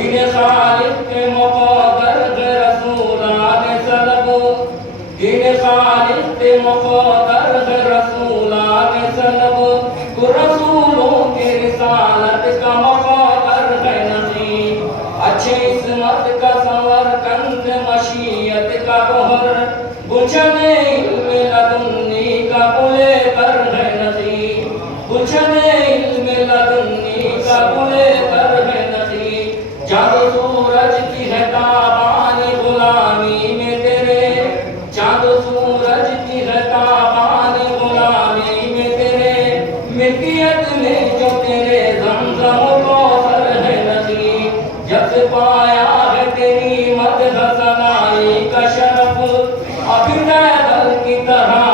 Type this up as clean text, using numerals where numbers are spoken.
दीन खालिद के मुक़द्दर है रसूलान सलब, दीन खालिद के मुक़द्दर है रसूलान सलब, रसूलों के रिसालत का मुक़द्दर है नसीब, अच्छे इस्मत का समरकंद मशीयत का गोहर, गुलशने इल्म लदुन्नी का बुले कर है नसीब, गुलशने इल्म लदुन्नी का बुले कर है नसीब। चाँद सूरज की है ताबानी गुलामी में तेरे, चाँद सूरज की है ताबानी गुलामी में तेरे, मिल्कियत में जो तेरे ज़मज़म कौसर है नसीब। जब से पाया है तेरी मदह सनाई का शरफ, अभी की तरह